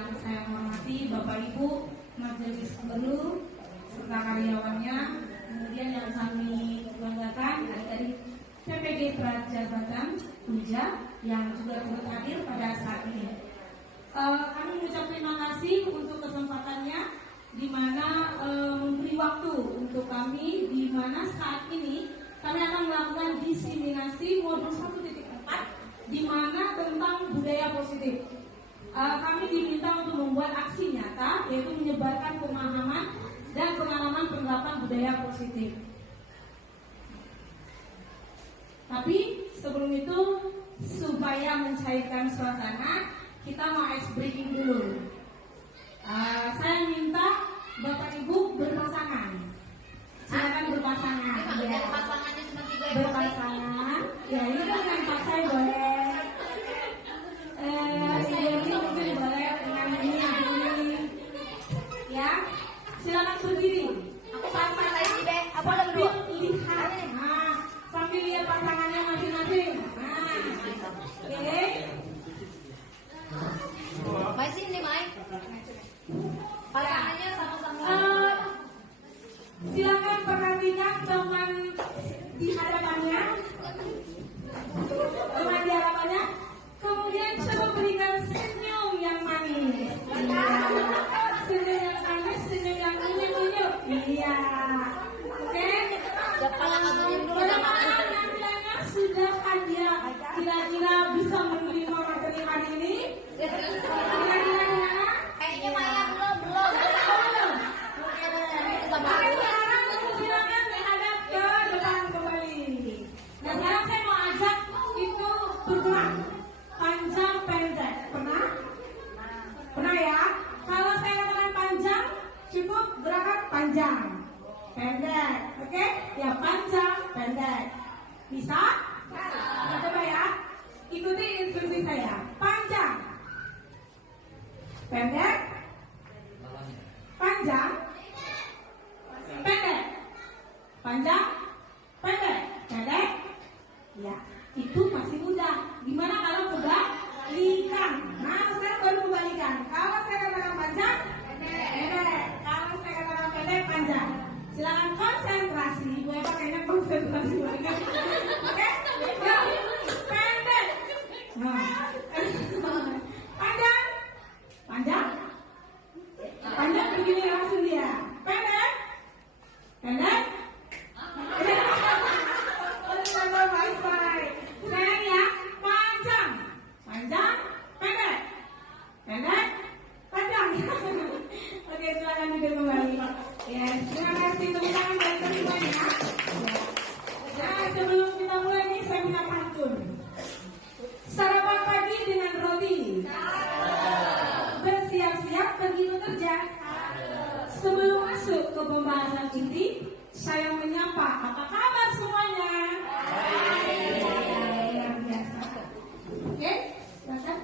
Yang saya hormati Bapak Ibu Majelis Gubernur serta karyawannya, kemudian yang kami banggakan dari PPG Prajabatan Puja yang juga turut hadir pada saat ini. Kami mengucap terima kasih untuk kesempatannya, di mana memberi waktu untuk kami, di mana saat ini kami akan melakukan diseminasi modul 1.4, di mana tentang budaya positif. Kami diminta untuk membuat aksi nyata, yaitu menyebarkan pemahaman dan pengalaman penerapan budaya positif. Tapi sebelum itu, supaya mencairkan suasana, kita mau ice breaking dulu. Saya minta Bapak Ibu berpasangan. Silakan berpasangan. Ya. Berpasangan. Ya, ini kan yang pakai boleh. Ini mungkin boleh dengan ini. Ya, silakan berdiri. Aku pasang lagi deh. Apa Sambil lihat. Sambil lihat pasangannya masing-masing. Oke. Mai sini, Mai. Pasangannya sama-sama. Silakan perhatikan teman di hadapannya. Teman di hadapannya. Kemudian coba berikan senyum yang manis. Senyum yang manis, senyum yang unyuk-unyuk. Iya. Oke. Bagaimana penampilannya? Sudah ada kira-kira bisa menerima materi hari ini? Kira-kira gimana? Kayaknya Maya belum. Sekarang silakan menghadap ke depan kembali. Nah, sekarang saya mau ajak itu bergerak panjang pendek. Pernah ya? Kalau saya katakan panjang, cukup gerakan panjang pendek. Oke? Ya, panjang pendek. Bisa? Nah, coba ya. Ikuti instruksi saya. Panjang pendek, panjang, pendek, panjang, pendek, pendek. Ya, itu masih mudah. Gimana kalau kebalikan? Nah, sekarang baru kebalikan. Kalau saya katakan panjang, pendek. Kalau saya katakan pendek, panjang. Silakan konsentrasi. Ibu Eva kayaknya konsentrasi banget. Oke? Ya, pendek. Nah. Panjang. Panjang. Panjang begini langsung dia. Pendek. Pendek. Sayang ya. Panjang. Panjang. Pendek. Pendek. Panjang. Oke, silakan duduk kembali. Yes, terima kasih tepuk tangan dan semuanya. Nah, sebelum kita mulai nih, saya minta pantun. Sarapan pagi dengan roti. Bersiap-siap pergi bekerja. Sebelum masuk ke pembahasan inti, saya menyapa. Apa kabar semuanya? Luar biasa. Oke, silakan.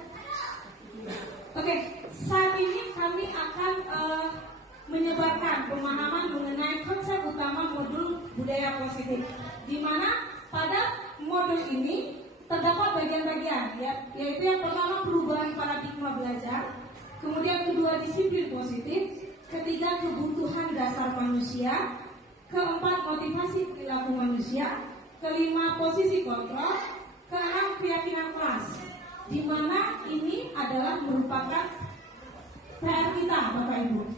Oke, saat ini kami akan menyebarkan pemahaman mengenai konsep utama modul budaya positif, di mana pada modul ini terdapat bagian-bagian, yaitu yang pertama perubahan paradigma belajar, kemudian kedua disiplin positif, ketiga kebutuhan dasar manusia, keempat motivasi perilaku manusia, kelima posisi kontrol, keenam keyakinan kelas, di mana ini adalah merupakan PR kita, Bapak Ibu.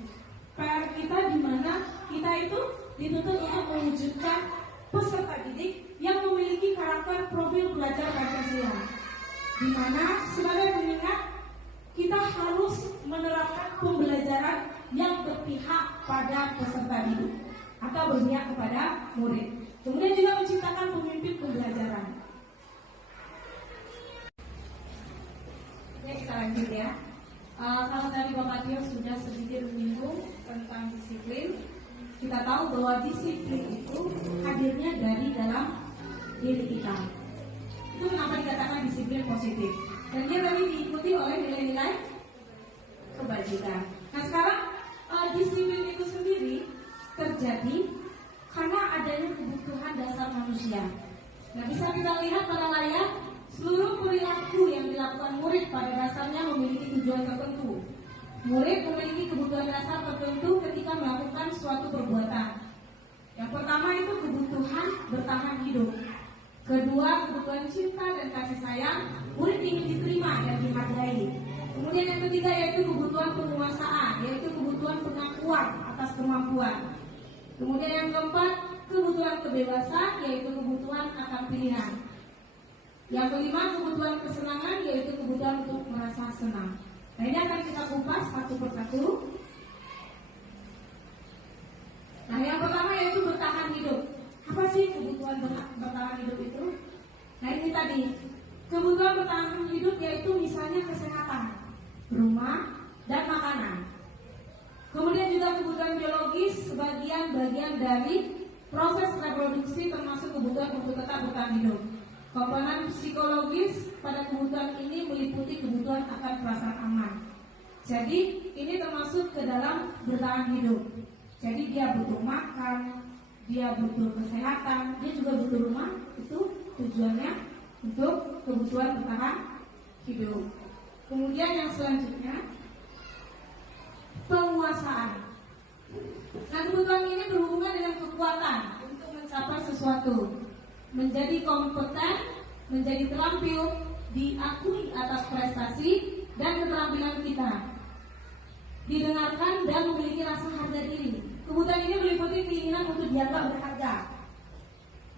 PR kita di mana kita itu dituntut untuk mewujudkan peserta didik yang memiliki karakter profil pelajar Pancasila, di mana sebagai pengingat kita harus menerapkan pembelajaran yang berpihak pada peserta didik atau berpihak kepada murid. Kemudian juga menciptakan pemimpin pembelajaran. Oke, kita lanjut ya. Kalau tadi Bapak Tio sudah sedikit menyinggung tentang disiplin, kita tahu bahwa disiplin itu hadirnya dari dalam diri kita. Itu kenapa dikatakan disiplin positif. Dan dia tadi diikuti oleh nilai-nilai kebajikan. Nah, sekarang disiplin itu sendiri terjadi karena adanya kebutuhan dasar manusia. Nah, bisa kita lihat pada layar, seluruh perilaku yang dilakukan murid pada dasarnya memiliki tujuan tertentu. Murid memiliki kebutuhan dasar tertentu ketika melakukan suatu perbuatan. Yang pertama itu kebutuhan bertahan hidup. Kedua, kebutuhan cinta dan kasih sayang. Murid ingin diterima dan dihargai. Kemudian yang ketiga yaitu kebutuhan penguasaan, yaitu kebutuhan pengakuan atas kemampuan. Kemudian yang keempat, kebutuhan kebebasan, yaitu kebutuhan akan pilihan. Yang kelima, kebutuhan kesenangan, yaitu kebutuhan untuk merasa senang. Nah, ini akan kita kupas satu persatu. Nah, yang pertama yaitu bertahan hidup. Apa sih kebutuhan bertahan hidup itu? Nah, ini tadi. Kebutuhan bertahan hidup yaitu misalnya kesehatan, rumah, dan makanan. Kemudian juga kebutuhan biologis, bagian dari proses reproduksi termasuk kebutuhan untuk tetap bertahan hidup. Komponen psikologis pada kebutuhan ini meliputi kebutuhan akan perasaan aman. Jadi ini termasuk ke dalam bertahan hidup. Jadi dia butuh makan, dia butuh kesehatan, dia juga butuh rumah. Itu tujuannya untuk kebutuhan bertahan hidup. Kemudian yang selanjutnya, penguasaan. Nah, kebutuhan ini berhubungan dengan kekuatan untuk mencapai sesuatu, menjadi kompeten, menjadi terampil, diakui atas prestasi dan keterampilan kita, didengarkan dan memiliki rasa harga diri. Kebutuhan ini meliputi keinginan untuk dianggap berharga,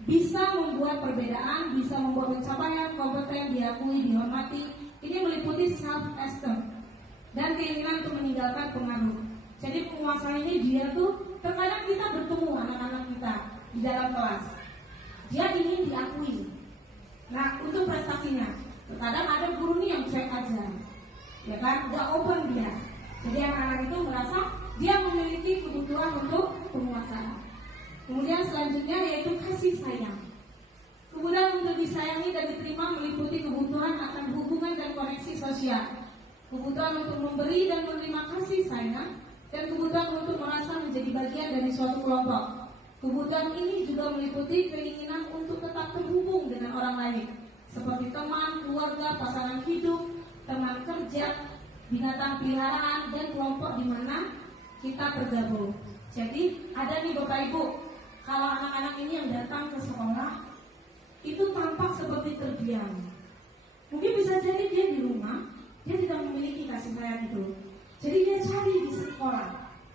bisa membuat perbedaan, bisa membuat pencapaian, kompeten, diakui, dihormati. Ini meliputi self-esteem dan keinginan untuk meninggalkan pengaruh. Jadi penguasa ini dia tuh terkadang kita bertemu anak-anak kita di dalam kelas, dia ingin diakui. Nah, untuk prestasinya, terkadang ada guru nih yang cuek aja, ya kan, nggak open dia. Jadi anak-anak itu merasa dia memiliki kebutuhan untuk penguasaan. Kemudian selanjutnya yaitu kasih sayang. Kemudian untuk disayangi dan diterima meliputi kebutuhan akan hubungan dan koneksi sosial, kebutuhan untuk memberi dan menerima kasih sayang, dan kebutuhan untuk merasa menjadi bagian dari suatu kelompok. Kebutuhan ini juga meliputi keinginan untuk tetap terhubung dengan orang lain, seperti teman, keluarga, pasangan hidup, teman kerja, binatang peliharaan, dan kelompok di mana kita tergabung. Jadi ada nih Bapak Ibu, kalau anak-anak ini yang datang ke sekolah itu tampak seperti terdiam. Mungkin bisa jadi dia di rumah, dia tidak memiliki kasih sayang itu. Jadi dia cari di sekolah.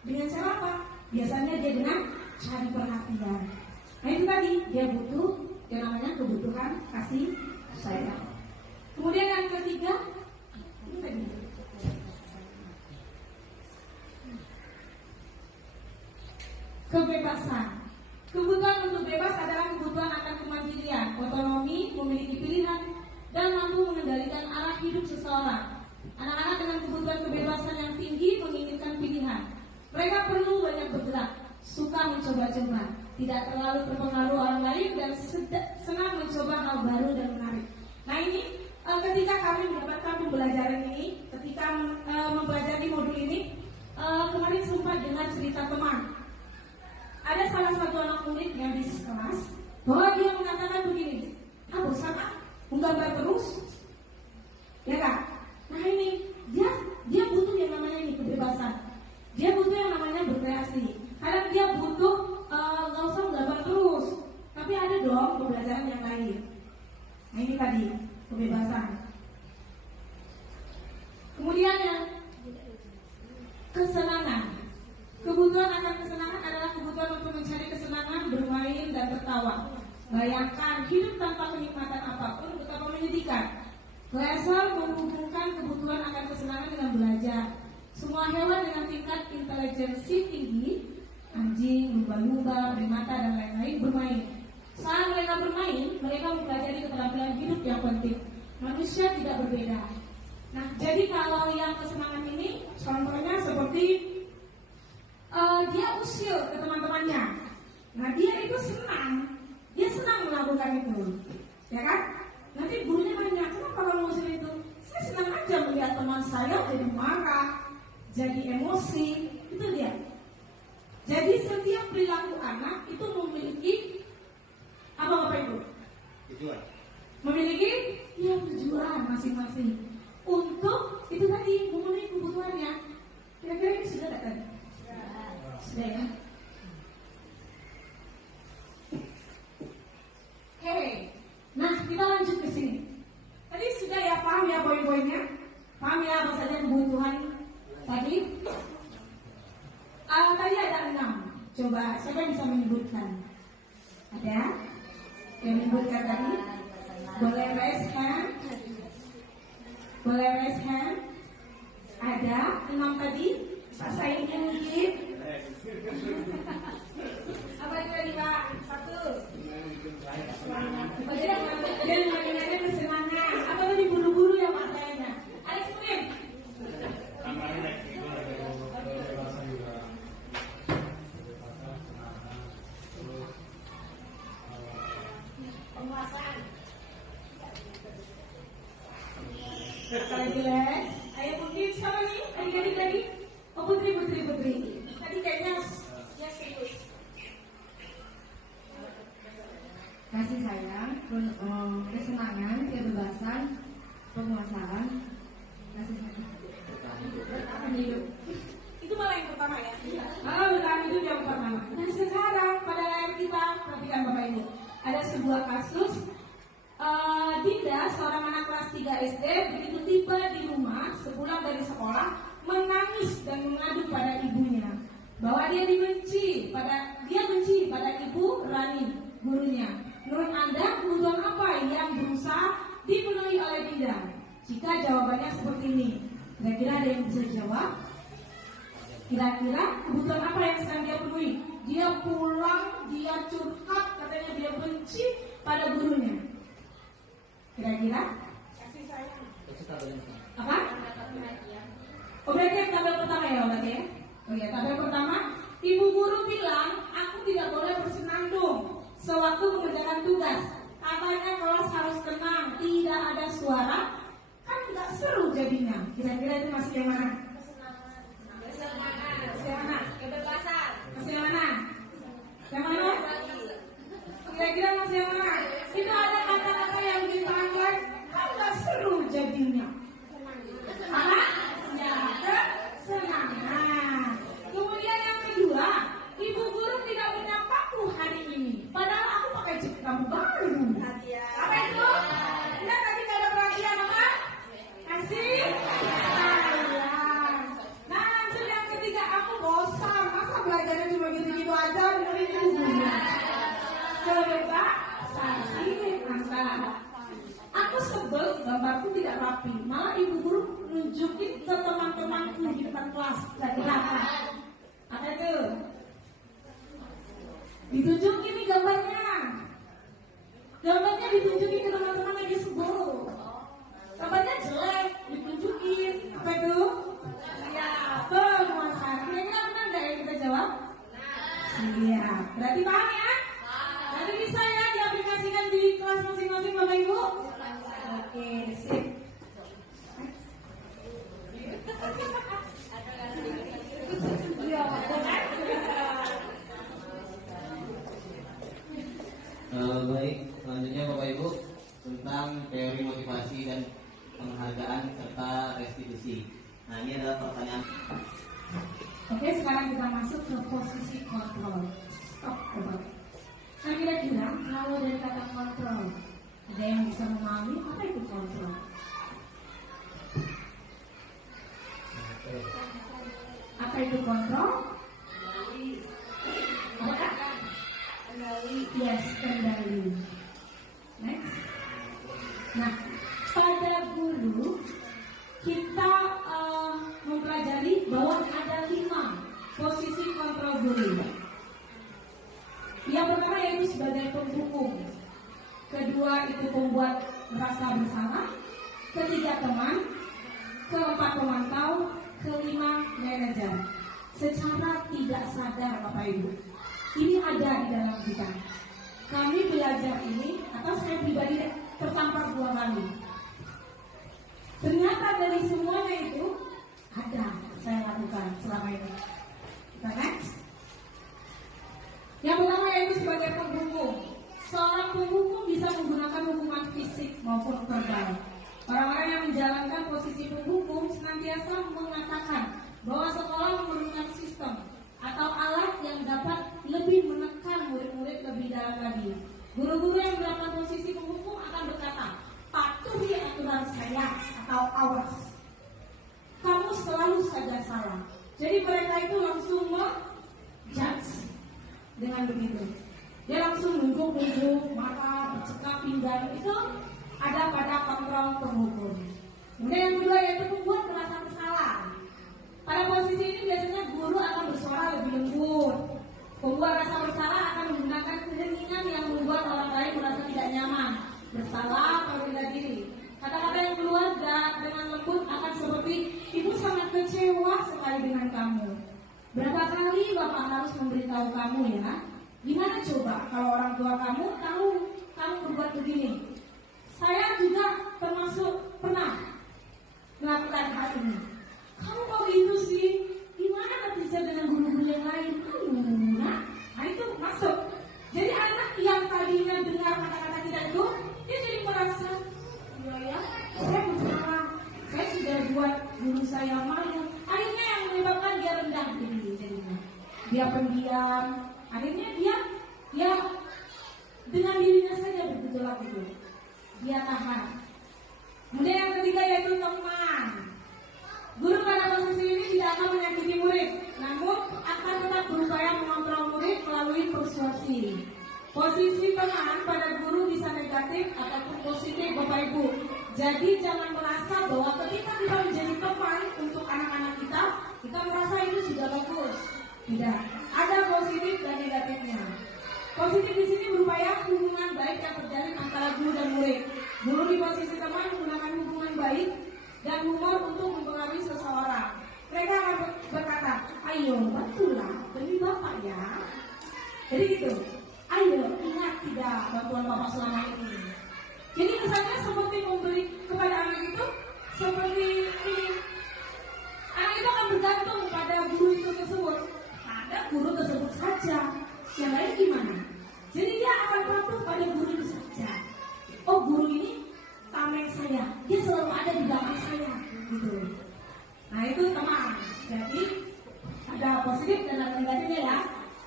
Dengan cara apa? Biasanya dia dengan cari perhatian. Nah itu tadi, dia butuh yang namanya kebutuhan kasih sayang. Kemudian yang ketiga, ini tadi, kebebasan. Kebutuhan untuk bebas adalah kebutuhan akan kemandirian, otonomi, memiliki pilihan, dan mampu mengendalikan arah hidup seseorang. Anak-anak dengan kebutuhan kebebasan yang tinggi menginginkan pilihan. Mereka perlu banyak bergerak, suka mencoba-coba, tidak terlalu terpengaruh orang lain, dan senang mencoba hal baru dan menarik. Nah ini ketika kami mendapatkan pembelajaran ini, ketika mempelajari modul ini, kemarin sempat dengar cerita teman. Ada salah satu anak murid yang di kelas, bahwa dia mengatakan begini, bosan menggambar terus, ya kan? Nah ini dia butuh yang namanya ini kebebasan, dia butuh yang namanya berkreasi. Kadang dia butuh nggak usah menggambar terus, tapi ada dong pembelajaran yang lain. Nah ini tadi kebebasan. Kemudian yang kesenangan. Kebutuhan akan kesenangan adalah kebutuhan untuk mencari kesenangan, bermain dan tertawa. Bayangkan hidup tanpa kenikmatan apapun betapa menyedihkan. Glasser menghubungkan kebutuhan akan kesenangan dengan belajar. Semua hewan dengan tingkat intelijensi tinggi, anjing, lumba-lumba, primata dan lain-lain bermain. Saat mereka bermain, mereka mempelajari keterampilan hidup yang penting. Manusia tidak berbeda. Nah, jadi kalau yang kesenangan ini, contohnya seperti dia usil ke teman-temannya. Nah, dia itu senang melakukan itu, ya kan? Nanti gurunya nanya, kenapa kamu usil itu? Saya senang aja melihat teman saya jadi marah, jadi emosi, itu dia. Jadi setiap perilaku anak itu memiliki apa Bapak Ibu? Tujuan. Memiliki tujuan masing-masing untuk itu tadi memenuhi kebutuhannya. Sudah ya? Oke. Nah, kita lanjut ke sini. Tadi sudah ya, paham ya poin-poinnya? Paham ya apa saja kebutuhan tadi? Tadi ada 6. Coba siapa yang bisa menyebutkan? Ada? Yang menyebutkan tadi? Boleh raise hand? Boleh raise hand? Ada 6 tadi? Pak Saidnya mungkin? Apa itu tadi Pak? 1. Bagian bagiannya kesenangan. Apa tadi buru-buru ya Pak Saidnya? Alex mungkin? Penguasaan. Kalau jelas, ayo mungkin siapa nih? Adik-adik tadi? Oh Putri. Tadi kayaknya ya serius. Kasih sayang, kesenangan, kebebasan, penguasaan, kasih sayang. Bertahan hidup. Itu malah yang pertama ya? Bertahan hidup yang pertama. Nah sekarang pada layar kita, perhatikan Bapak Ibu, ada sebuah kasus. Dinda, seorang anak kelas 3 SD, begitu tiba di rumah sepulang dari sekolah, menangis dan mengadu pada ibunya bahwa dia benci pada ibu Rani, gurunya. Menurut Anda, kebutuhan apa yang berusaha dipenuhi oleh Dinda? Jika jawabannya seperti ini, kira-kira ada yang bisa jawab? Kira-kira kebutuhan apa yang sedang dia penuhi? Dia pulang, dia curhat, katanya dia benci pada gurunya. Kira-kira? Kasih sayang. Apa? Oh berarti yang tabel pertama ya berarti ya? Oh iya, tabel pertama, ibu guru bilang aku tidak boleh bersenandung sewaktu mengerjakan tugas. Katanya kelas harus tenang, tidak ada suara, kan nggak seru jadinya. Kira-kira itu masih yang mana? Masih yang mana? Kebebasan. Masih yang mana? Yang mana? Kira-kira masih yang mana? Itu ada kata-kata yang ditangkap, kan nggak seru jadinya. Apa? Ya, kesenangan. Kemudian yang kedua, ibu guru tidak menyapaku hari ini. Padahal aku pakai jas kamu baru. Apa itu? Tidak tadi nggak ada perhatian apa? Kasih sayang. Nah, lanjut yang ketiga, aku bosan. Masa belajarnya cuma gitu-gitu aja, dengerin ibunya. Kebebasan sih, masa. Aku sebel gambarku tidak rapi. Malah ibu guru nunjukin ke teman-temanku di depan kelas. Apa itu? Ditunjukin nih gambarnya. Gambarnya ditunjukin ke teman-teman lagi sebel. Gambarnya jelek, ditunjukin. Apa itu? Ya, penguasaan. Kira-kira benar nggak yang kita jawab? Iya. Berarti paham ya? Nanti bisa ya diaplikasikan di kelas masing-masing Bapak Ibu? Oke, sip. Baik, selanjutnya Bapak Ibu tentang teori motivasi dan penghargaan serta restitusi. Nah ini adalah pertanyaan. Oke, sekarang kita masuk ke posisi kontrol. Stop, Bapak. Nah kira-kira kalau dari kata kontrol, ada yang bisa memahami apa itu kontrol? Apa itu kontrol? Apa? Yes, kendali. Next. Nah, pada guru kita mempelajari bahwa ada 5 posisi kontrol guru. Yang pertama yaitu sebagai pendukung. Kedua itu pembuat merasa bersama. Ketiga teman. Keempat pemantau. Kelima manajer. Secara tidak sadar Bapak Ibu, ini ada di dalam kita. Kami belajar ini, atau saya pribadi tertampar 2 kali. Ternyata dari semuanya itu ada saya lakukan selama ini. Kita next. Yang pertama yaitu sebagai penghubung. Seorang penghubung bisa menggunakan hubungan fisik maupun verbal. Orang-orang yang menjalankan posisi penghubung senantiasa mengatakan bahwa sekolah memerlukan sistem atau alat yang dapat lebih menekan murid-murid lebih dalam lagi. Guru-guru yang melakukan posisi penghukum akan berkata, patuhi aturan saya atau awas. Kamu selalu saja salah. Jadi mereka itu langsung menjudge dengan begitu. Dia langsung nunjuk-nunjuk, marah, bercakap, pindah. Itu ada pada kontrol penghukum. Kemudian yang kedua yaitu membuat merasa bersalah. Pada posisi ini biasanya guru akan bersuara lebih lembut. Pembuat rasa bersalah akan menggunakan keheningan yang membuat orang lain merasa tidak nyaman, bersalah atau rendah diri. Kata-kata yang keluar dengan lembut akan seperti, ibu sangat kecewa sekali dengan kamu. Berapa kali bapak harus memberitahu kamu ya? Gimana coba kalau orang tua kamu tahu kamu berbuat begini? Saya juga termasuk pernah melakukan hal ini. Kamu kok gitu sih? Gimana kerja dengan guru-guru yang lain? Nah itu masuk. Jadi anak yang tadinya dengar kata-kata kita itu, dia jadi merasa, ya, saya bersalah. Saya sudah buat guru saya malu. Akhirnya yang menyebabkan dia rendah diri jadinya. Dia pendiam. Akhirnya dia dengan dirinya saja bergejolak itu. Dia tahan. Kemudian yang ketiga yaitu teman. Guru pada posisi ini tidak akan menyakiti murid, namun akan tetap berupaya mengontrol murid melalui persuasi. Posisi teman pada guru bisa negatif ataupun positif, Bapak Ibu. Jadi jangan merasa bahwa ketika kita menjadi teman untuk anak-anak kita merasa itu sudah bagus. Tidak, ada positif dan negatifnya. Positif di sini berupaya hubungan baik yang terjalin antara guru dan murid. Guru di posisi teman menggunakan hubungan baik dan humor untuk mempengaruhi seseorang. Mereka akan berkata, ayo bantulah demi bapak ya. Jadi gitu, ayo ingat tidak bantuan bapak selama ini. Jadi kesannya seperti memberi kepada anak itu seperti ini. Anak itu akan bergantung pada guru itu tersebut. Ada guru tersebut saja. Yang lain gimana? Jadi dia akan patuh pada guru itu saja. Oh guru ini tameng saya, dia selalu ada di belakang saya, gitu. Nah itu teman. Jadi ada positif dan ada negatifnya ya.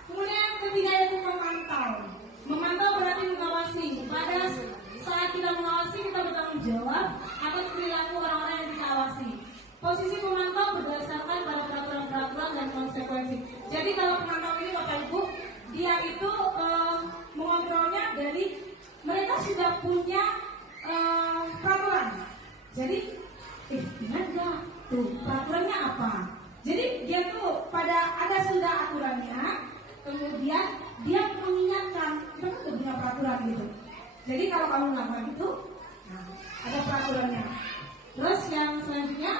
Kemudian yang ketiga yaitu memantau. Memantau berarti mengawasi. Pada saat kita mengawasi kita bertanggung jawab atas perilaku orang-orang yang kita awasi. Posisi pemantau berdasarkan pada peraturan-peraturan dan konsekuensi. Jadi kalau pemantau ini Bapak Ibu, dia itu mengontrolnya dari mereka sudah punya peraturan. Jadi, ingat gak? Tuh, peraturannya apa? Jadi dia tuh pada ada sudah aturannya, kemudian dia mengingatkan, kita kan udah punya peraturan gitu. Jadi kalau kamu melakukan itu, nah, ada peraturannya. Terus yang selanjutnya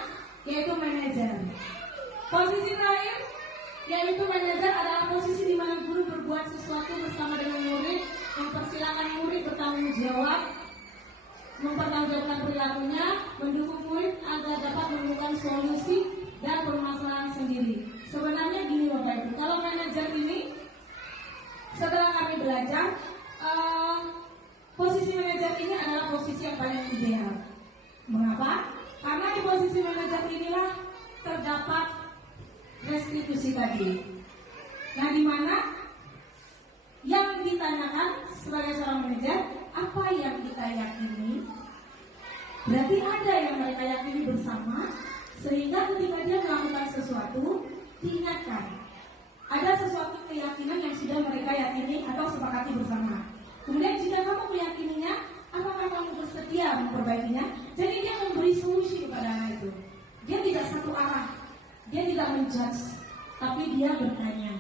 yaitu manajer. Posisi terakhir yaitu manajer adalah posisi di mana guru berbuat sesuatu bersama dengan murid, mempersilakan murid bertanggung jawab, mempertanggungjawabkan perilakunya, mendukung murid agar dapat menemukan solusi dan permasalahan sendiri. Sebenarnya gini Bapak Ibu, kalau manajer ini setelah kami belajar, posisi manajer ini adalah posisi yang paling ideal. Mengapa? Karena di posisi manajer inilah terdapat restitusi tadi. Nah, di mana yang ditanyakan sebagai seorang manajer, apa yang kita yakini? Berarti ada yang mereka yakini bersama, sehingga ketika dia melakukan sesuatu, diingatkan. Ada sesuatu keyakinan yang sudah mereka yakini atau sepakati bersama. Kemudian jika kamu meyakininya, apakah kamu bersedia memperbaikinya? Jadi dia memberi solusi kepada anak itu. Dia tidak satu arah, dia tidak menjudge, tapi dia bertanya.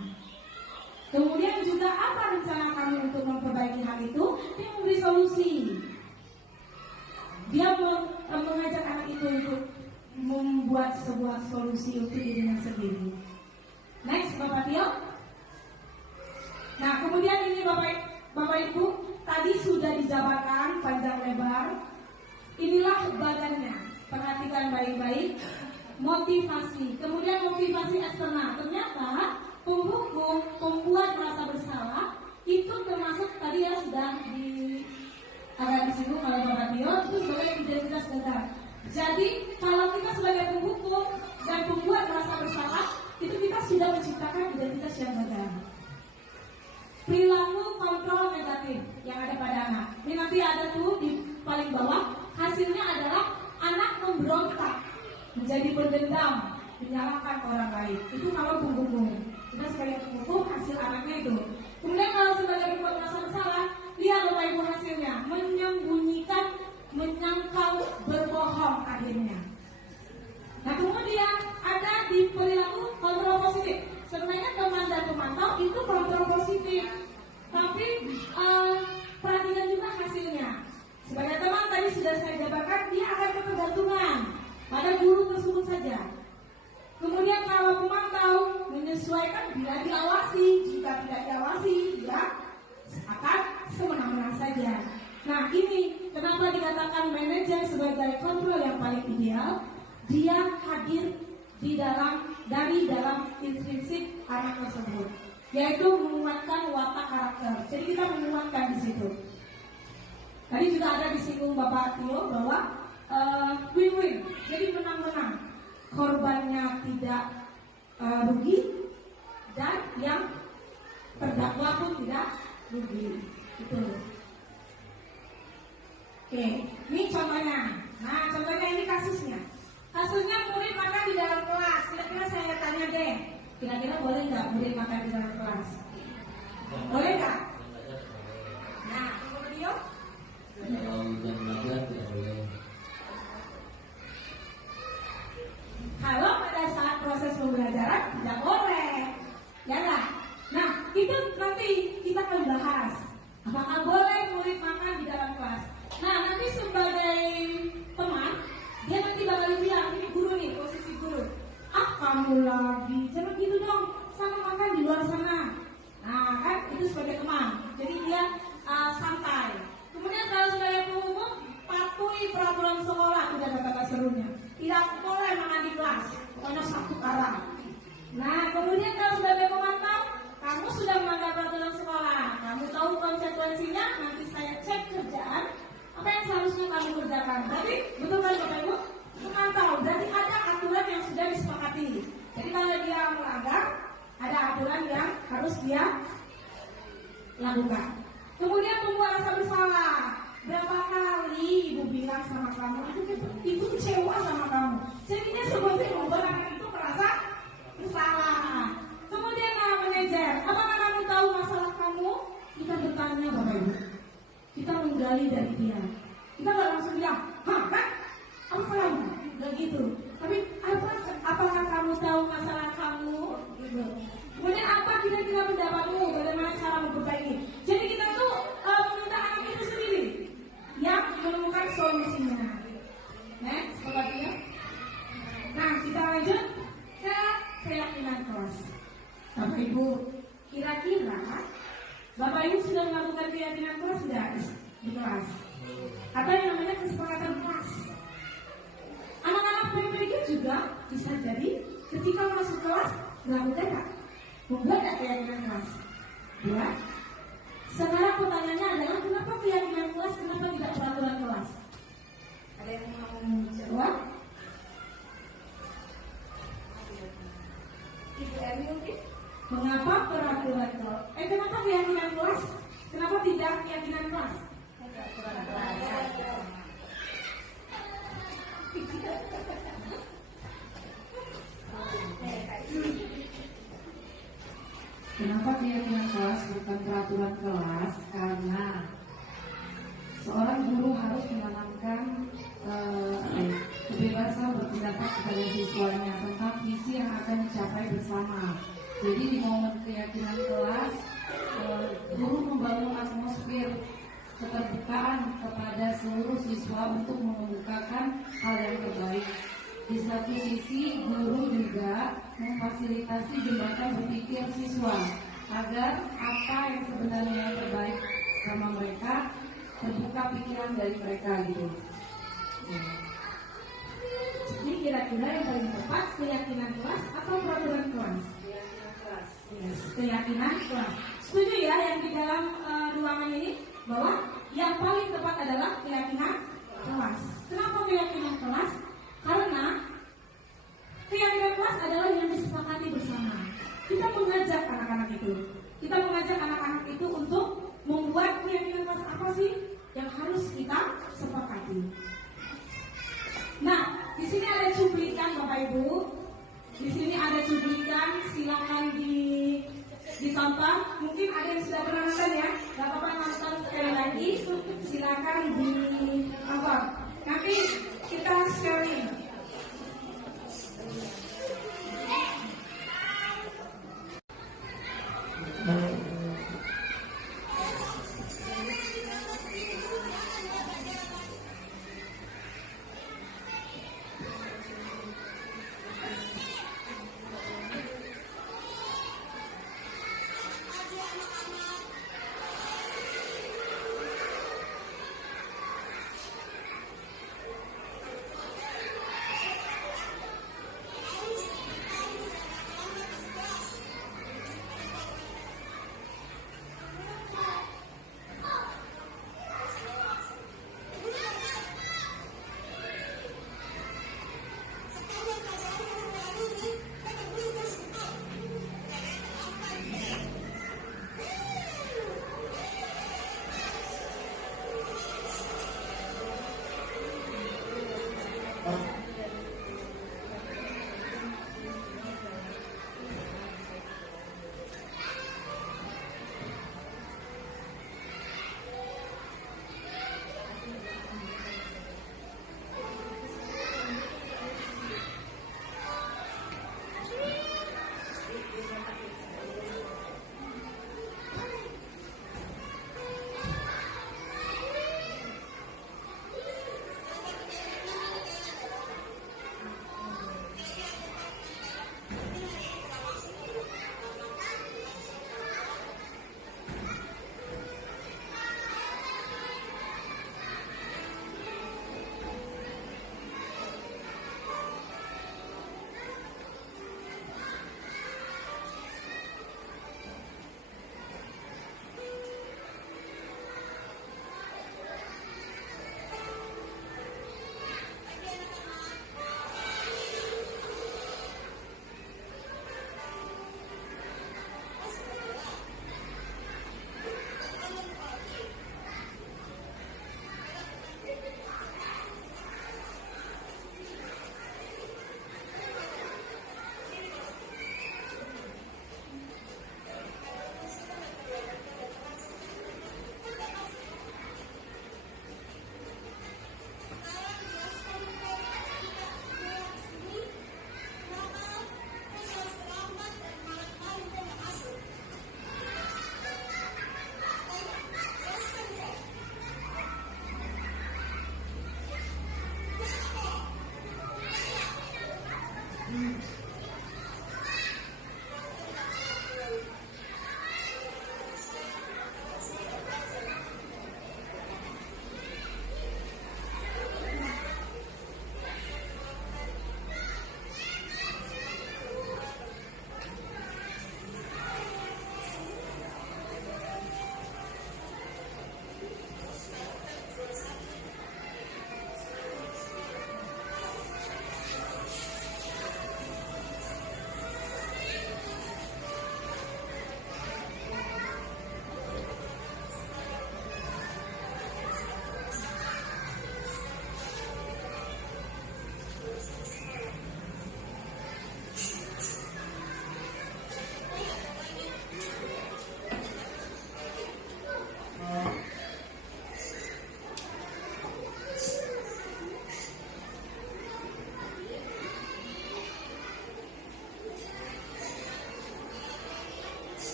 Kemudian juga apa rencana kamu untuk memperbaiki hal itu? Dia memberi solusi. Dia mengajak anak itu untuk membuat sebuah solusi untuk dirinya sendiri. Next, Bapak Tio. Nah, kemudian ini Bapak Ibu, tadi sudah dijabarkan panjang lebar. Inilah badannya. Perhatikan baik-baik. Motivasi. Kemudian motivasi eksternal. Ternyata penghukum, pembuat merasa bersalah itu termasuk tadi ya sudah agak disinggung oleh Bapak Tio, itu sebagai identitas negara. Jadi kalau kita sebagai penghukum dan pembuat merasa bersalah, itu kita sudah menciptakan identitas yang negara. berontak, menjadi pendendam, menyalahkan orang lain. Itu kalau penghukum. Kita sebagai penghukum hasil anaknya itu. Kemudian kalau sebagai pembuat merasa bersalah, lihat Bapak Ibu hasilnya, menyembunyikan, menyangkal, berbohong akhirnya. Nah kemudian ada di perilaku kontrol positif. Sebenarnya teman dan pemantau itu kontrol positif, tapi perhatikan juga hasilnya. Sebagai teman tadi sudah saya jabarkan, dia akan ketergantungan pada guru tersebut saja. Kemudian kalau pemantau menyesuaikan bila diawasi, jika tidak diawasi dia akan semenang-menang saja. Nah ini kenapa dikatakan manajer sebagai kontrol yang paling ideal. Dia hadir dari dalam intrinsik anak tersebut, yaitu menguatkan watak karakter. Jadi kita menguatkan di situ. Tadi juga ada disinggung Bapak Tio bahwa win-win, jadi menang-menang. Korbannya tidak rugi dan yang terdakwa pun tidak rugi. Itu. Oke, ini contohnya. Nah, contohnya ini kasusnya. Kasusnya murid makan di dalam kelas. Kira-kira saya tanya deh, kira-kira boleh nggak murid makan di dalam kelas? Boleh nggak? Nah, kemudian Kalau jam belajar tidak boleh. kalau pada saat proses pembelajaran tidak boleh, ya nggak? Nah, itu nanti kita akan bahas apakah boleh murid makan di dalam kelas. Nah, nanti sebagai teman, dia nanti bakal bilang, ini guru nih, posisi guru. Ah, kamu lagi, jangan gitu dong, sama makan di luar sana. Nah, kan itu sebagai teman, jadi dia santai. Kemudian kalau sebagai penghukum, patuhi peraturan sekolah, tidak ada kata serunya. Tidak boleh makan di kelas, pokoknya satu arah. Nah, kemudian kalau sebagai pemantau, kamu sudah melanggar peraturan sekolah, kamu tahu konsekuensinya, nanti saya cek kerjaan, apa yang seharusnya kamu kerjakan. Berarti, betul kan Bapak Ibu? Memantau, berarti ada aturan yang sudah disepakati. Jadi kalau dia melanggar, ada aturan yang harus dia lakukan. Kemudian membuat rasa bersalah. Berapa kali ibu bilang sama kamu, ibu kecewa sama kamu. Jadi dia seperti membuat anak itu merasa bersalah. Kemudian manajer, apakah kamu tahu masalah kamu? Kita bertanya Bapak Ibu. Kita menggali dari dia. Kita nggak langsung bilang, hah kan? Apa salahnya? Nggak gitu. Tapi apakah kamu tahu masalah kamu? Gitu. Kemudian apa kira-kira pendapatmu? Bagaimana cara memperbaiki? Jadi kita tuh meminta anak itu sendiri yang menemukan solusinya. Next, Bapak Tio. Nah, kita lanjut ke keyakinan kelas. Bapak Ibu, kira-kira Bapak Ibu sudah melakukan keyakinan kelas sudah di kelas? Atau yang namanya kesepakatan kelas? Anak-anak PPG juga bisa jadi ketika masuk kelas melakukan nggak? Membuat nggak keyakinan kelas? Ya. Sekarang pertanyaannya adalah kenapa keyakinan kelas, kenapa tidak peraturan kelas? Ada yang mau menjawab? Ibu Emi mungkin? Mengapa peraturan kelas? Kenapa keyakinan kelas? Kenapa tidak keyakinan kelas? Kenapa keyakinan kelas bukan peraturan kelas? Karena seorang guru harus menanamkan kebebasan berpendapat kepada siswanya tentang visi yang akan dicapai bersama. Jadi di momen keyakinan kelas, guru membangun atmosfer keterbukaan kepada seluruh siswa untuk mengemukakan hal yang terbaik. Di satu sisi, guru juga memfasilitasi jembatan berpikir siswa agar apa yang sebenarnya yang terbaik sama mereka terbuka pikiran dari mereka gitu. Jadi kira-kira yang paling tepat keyakinan kelas atau peraturan kelas? Yes, keyakinan kelas. Setuju ya yang di dalam ruangan ini bahwa yang paling tepat adalah keyakinan kelas. Kenapa keyakinan kelas? Karena keyakinan kelas adalah yang disepakati bersama. Kita mengajak anak-anak itu. Kita mengajak anak-anak itu untuk membuat keyakinan kelas apa sih yang harus kita sepakati. Nah, Ibu. Di sini ada cuplikan, silakan ditonton. Mungkin ada yang sudah pernah nonton ya, gak apa-apa nonton sekali lagi. Silakan ditonton. Nanti kita sharing.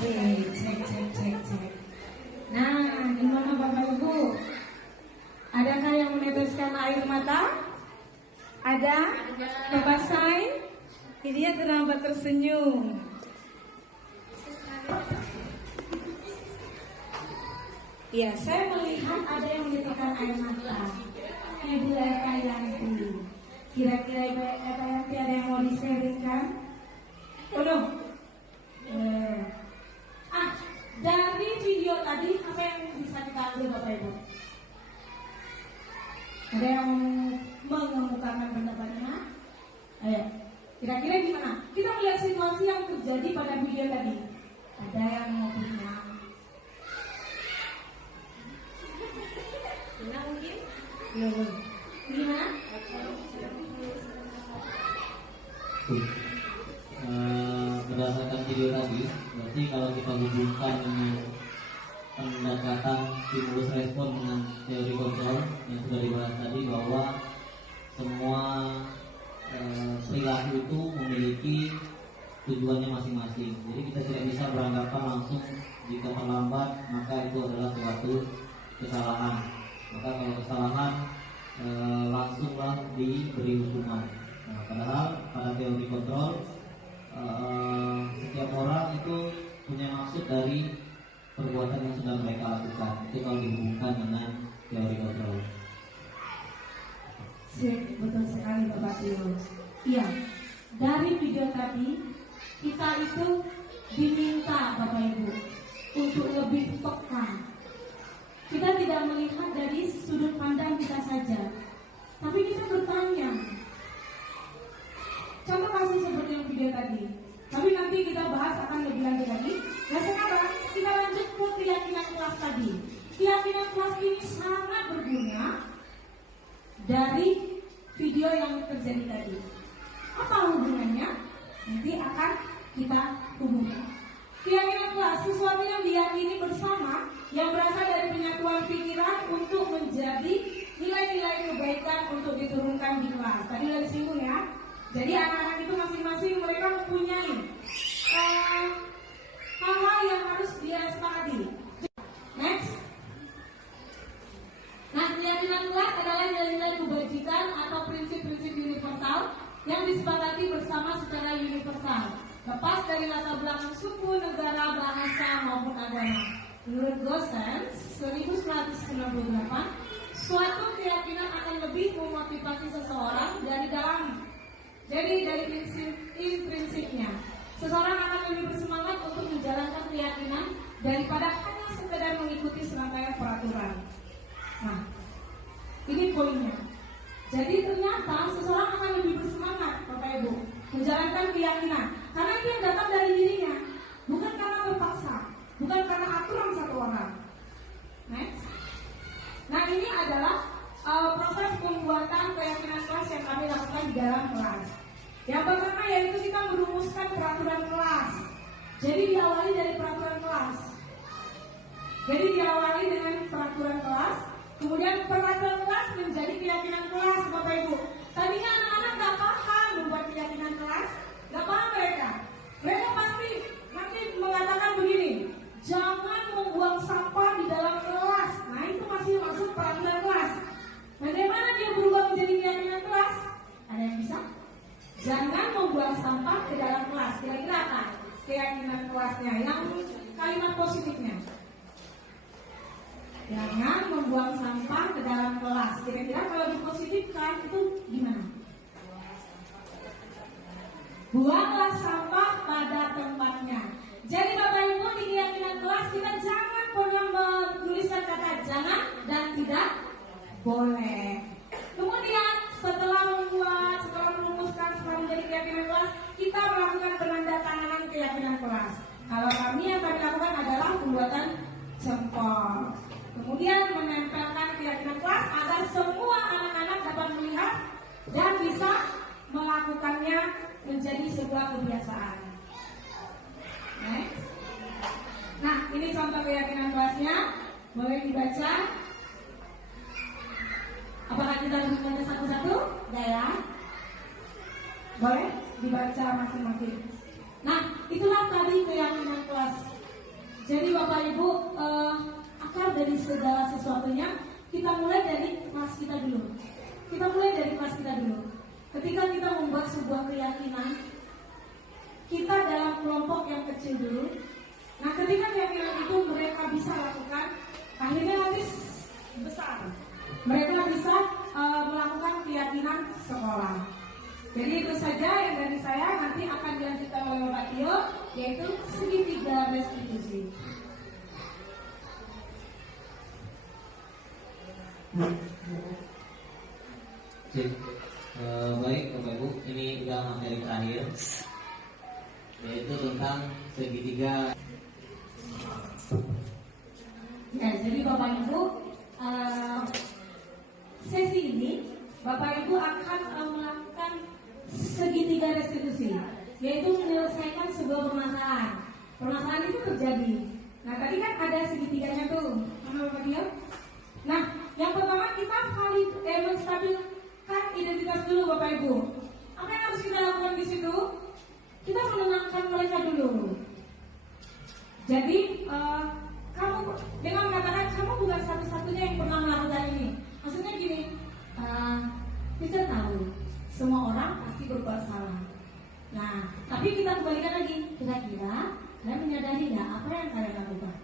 Oke, cek. Nah, gimana Bapak Ibu? Adakah yang meneteskan air mata? Ada? Bapak Sai? Dia kenapa tersenyum? Ya, saya melihat ada yang meneteskan air mata. Ibu Eka Yanti. Kira-kira Ibu Eka Yanti ada yang mau di-sharingkan? Belum? Dari video tadi apa yang bisa kita ambil Bapak Ibu? Ada yang mengemukakan pendapatnya? Ayo, kira-kira gimana? Kita melihat situasi yang terjadi pada video tadi. Ada yang mau punya? Benar mungkin? Belum. Gimana? Berdasarkan video tadi, berarti kalau kita hubungkan dengan pendekatan stimulus respon dengan teori kontrol yang sudah dibahas tadi, bahwa semua perilaku itu memiliki tujuannya masing-masing. Jadi kita tidak bisa beranggapan langsung jika terlambat maka itu adalah suatu kesalahan. Maka kalau kesalahan langsunglah diberi hukuman. Nah, padahal pada teori kontrol setiap orang itu punya maksud dari perbuatan yang sudah mereka lakukan. Itu kalau dihubungkan dengan teori kontrol. Betul sekali Bapak Ibu. Iya, dari video tadi kita itu diminta Bapak Ibu untuk lebih peka. Kita tidak melihat dari sudut pandang kita saja, tapi kita bertanya. Contoh kasus seperti yang video tadi. Tapi nanti kita bahas akan lebih lanjut lagi. Nah sekarang kita lanjut ke keyakinan kelas tadi. Keyakinan kelas ini sangat berguna dari video yang terjadi tadi. Apa hubungannya? Nanti akan kita hubungkan. Keyakinan kelas sesuatu yang diyakini bersama, yang berasal dari penyatuan pikiran untuk menjadi nilai-nilai kebaikan untuk diturunkan di kelas. Tadi udah disinggung ya. Jadi anak-anak itu masing-masing mereka mempunyai hal-hal yang harus dia sepakati. Next. Nah, keyakinan kelas adalah nilai-nilai kebajikan atau prinsip-prinsip universal yang disepakati bersama secara universal, lepas dari latar belakang suku, negara, bahasa maupun agama. Menurut Gossens 1998, suatu keyakinan akan lebih memotivasi seseorang dari dalam. Jadi dari prinsipnya, seseorang akan lebih bersemangat untuk menjalankan keyakinan daripada hanya sekedar mengikuti serangkaian peraturan. Nah, ini poinnya. Jadi ternyata seseorang akan lebih bersemangat, Bapak Ibu, menjalankan keyakinan karena itu yang datang dari dirinya, bukan karena terpaksa, bukan karena aturan satu orang. Next. Nah, ini adalah proses pembuatan keyakinan kelas yang kami lakukan di dalam kelas. Yang pertama yaitu kita merumuskan peraturan kelas. Jadi diawali dari peraturan kelas. Jadi diawali dengan peraturan kelas, kemudian peraturan kelas menjadi keyakinan kelas, Bapak Ibu. Tadinya anak-anak gak paham membuat keyakinan kelas, gak paham mereka. Mereka pasti nanti mengatakan begini, jangan membuang sampah di dalam kelas. Nah itu masih masuk peraturan kelas. Bagaimana dia berubah menjadi keyakinan kelas? Ada yang bisa? Jangan membuang sampah ke dalam kelas. Kira-kira apa keyakinan kelasnya? Yang kalimat positifnya. Jangan membuang sampah ke dalam kelas. Kira-kira kalau dipositifkan itu gimana? Buanglah sampah pada tempatnya. Jadi Bapak Ibu di keyakinan kelas kita jangan pernah menuliskan kata jangan dan tidak boleh. Kemudian setelah merumuskan, setelah menjadi keyakinan kelas, kita melakukan penandatanganan keyakinan kelas. Kalau kami yang kami lakukan adalah pembuatan jempol. Kemudian menempelkan keyakinan kelas agar semua anak-anak dapat melihat dan bisa melakukannya menjadi sebuah kebiasaan. Next. Nah, ini contoh keyakinan kelasnya. Boleh dibaca. Apakah kita membaca satu-satu? Enggak ya? Boleh dibaca masing-masing. Nah, itulah tadi keyakinan kelas. dari segala sesuatunya, kita mulai dari kelas kita dulu. Kita mulai dari kelas kita dulu. Ketika kita membuat sebuah keyakinan, kita dalam kelompok yang kecil dulu. Nah, ketika keyakinan itu mereka bisa lakukan, akhirnya nanti besar. Mereka bisa melakukan keyakinan sekolah. Jadi itu saja yang dari saya, nanti akan dilanjutkan oleh Bapak Tio, yaitu segitiga restitusi. Baik Bapak Ibu, ini udah materi terakhir, yaitu tentang segitiga. Ya, jadi Bapak Ibu, sesi ini Bapak Ibu akan melakukan segitiga restitusi, yaitu menyelesaikan sebuah permasalahan. Permasalahan itu terjadi. Nah, tadi kan ada segitiganya tuh, mana Bapak Tio? Nah, yang pertama kita menstabilkan identitas dulu Bapak Ibu. Apa yang harus kita lakukan di situ? Kita menenangkan mereka dulu. Jadi kamu dengan mengatakan kamu bukan satu-satunya yang pernah melakukan ini. Maksudnya gini, kita tahu semua orang pasti berbuat salah. Nah, tapi kita kembalikan lagi, kira-kira kalian menyadari nggak apa yang kalian lakukan?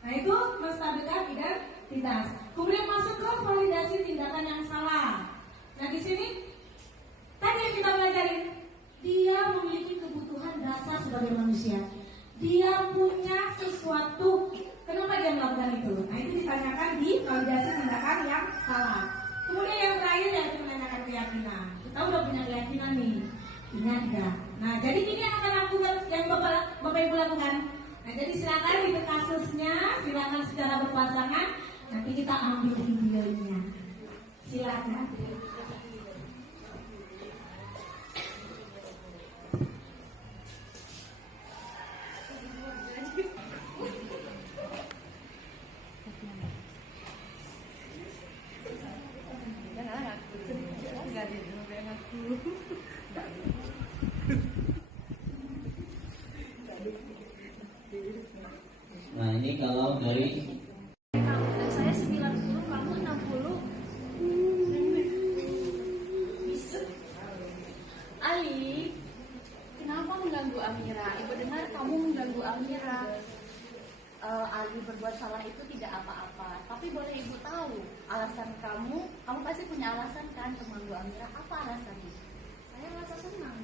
Nah, itu menstabilkan identitas. Kemudian masuk ke validasi tindakan yang salah. Nah, di sini tadi yang kita pelajari, dia memiliki kebutuhan dasar sebagai manusia. Dia punya sesuatu, kenapa dia melakukan itu? Nah, itu ditanyakan di validasi tindakan yang salah. Kemudian yang terakhir yaitu menanyakan keyakinan. Kita udah punya keyakinan nih, ingat enggak? Nah, jadi ini yang akan lakukan, yang Bapak Ibu lakukan. Nah, jadi silakan itu kasusnya, silakan secara berpasangan. Nanti kita ambil videonya. Silakan. Nah, ini kalau dari Saya 90, kamu 60. Ali, kenapa mengganggu Amira? Ibu dengar kamu mengganggu Amira. Ali berbuat salah itu tidak apa-apa. Tapi boleh ibu tahu alasan kamu pasti punya alasan kan untuk mengganggu Amira. Apa alasannya? Saya merasa senang.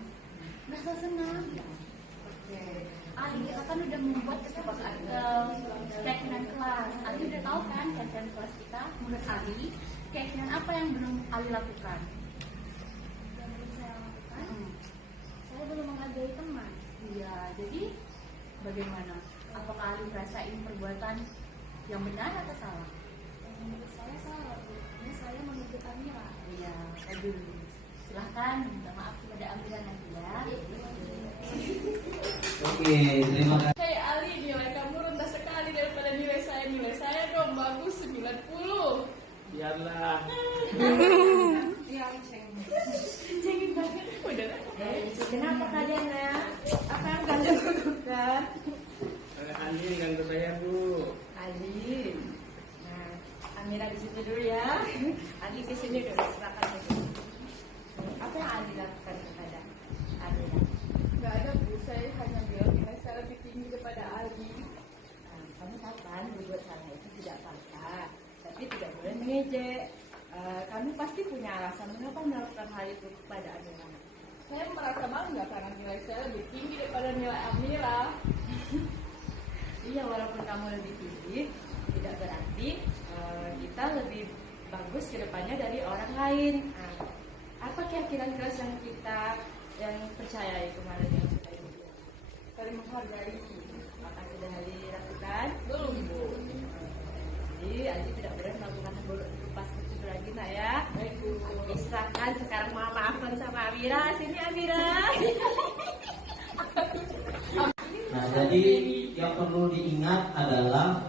Merasa senang? Oke. Ali, kita kan udah membuat keyakinan kelas. Ali udah tahu kan keyakinan kelas kita. Menurut Ali, keyakinan apa yang belum Ali lakukan? Yang belum saya lakukan? Saya belum menghargai teman. Iya, jadi bagaimana? Apakah Ali merasain perbuatan yang benar atau salah? Menurut saya salah, Bu. Ini saya menuntut Amira. Iya, aduh. Silahkan minta maaf kepada Amira nanti ya. Oke, terima kasih. Hei Ali, nilai kamu rendah sekali daripada nilai saya. Nilai saya dong bagus 90. Biarlah. Cengin banget. Udah. Kenapa kalian ya? Apa yang kalian lakukan? Ali ganggu saya, Bu. Ali. Nah, Amira di situ dulu ya. Ali ke sini dulu, silakan ke sini. Apa yang Ali lakukan kepada Amira? Gak ada Bu, saya hanya bilang nilai saya lebih tinggi daripada Ali. Nah, kamu tahu kan berbuat salah itu tidak apa-apa, tapi tidak boleh mengejek. Kamu pasti punya alasan mengapa melakukan hal itu kepada Amira. Saya merasa bangga karena nilai saya lebih tinggi daripada nilai Amira. Iya, walaupun kamu lebih tinggi, tidak berarti kita lebih bagus ke depannya dari orang lain. Nah, apa keyakinan keras yang kita percayai kemarin yang sudah ibu bilang? Saling menghargai. Maka sudah dilakukan? Belum Bu. Jadi Aji tidak boleh melakukan lepas itu lagi, nak ya. Baik Bu. Silakan sekarang maafkan sama Amira. Sini Amira. Nah, jadi yang perlu diingat adalah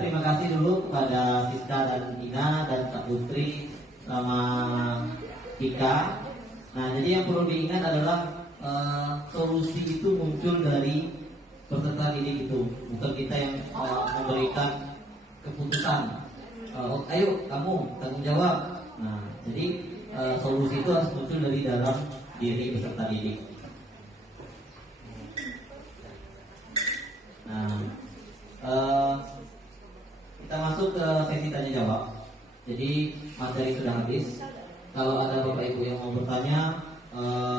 terima kasih dulu kepada Siska dan Ina dan Kak Putri sama Tika. Nah, jadi yang perlu diingat adalah solusi itu muncul dari peserta didik itu, bukan kita yang memberikan keputusan. Ayo kamu tanggung jawab. Nah, jadi solusi itu harus muncul dari dalam diri peserta didik. Nah, kita masuk ke sesi tanya jawab. Jadi materi sudah habis. Kalau ada bapak ibu yang mau bertanya,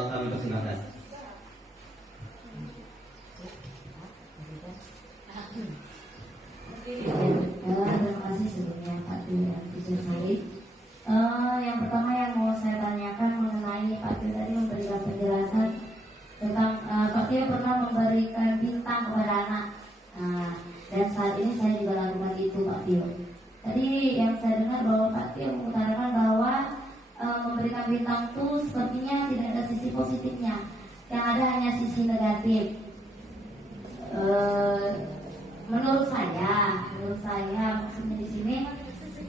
kami persilakan. Terima kasih sebelumnya Pak Tio dan Teacher Salih. Yang pertama yang mau saya tanyakan mengenai Pak Tio tadi memberikan penjelasan tentang Pak Tio pernah memberikan bintang kepada anak. Dan saat ini saya juga lakukan itu Pak Tio. Tadi yang saya dengar bahwa Pak Tio mengutarakan bahwa memberikan bintang itu sepertinya tidak ada sisi positifnya, yang ada hanya sisi negatif. Menurut saya maksudnya di sini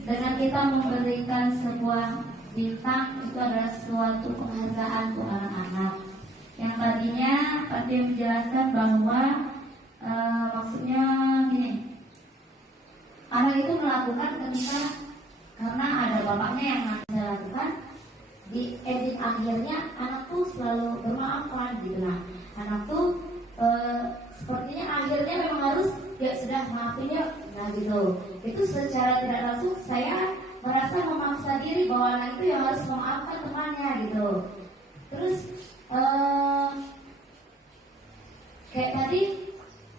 dengan kita memberikan sebuah bintang itu adalah suatu penghargaan untuk anak-anak. Yang tadinya Pak Tio menjelaskan bahwa maksudnya gini, anak itu melakukan ketika karena ada bapaknya yang saya lakukan, di edit akhirnya anak tuh selalu bermaafan gitu. Nah, anak tuh sepertinya akhirnya memang harus ya sudah maafin ya, nah gitu. Itu secara tidak langsung saya merasa memaksa diri bahwa anak itu yang harus memaafkan temannya gitu. Terus kayak tadi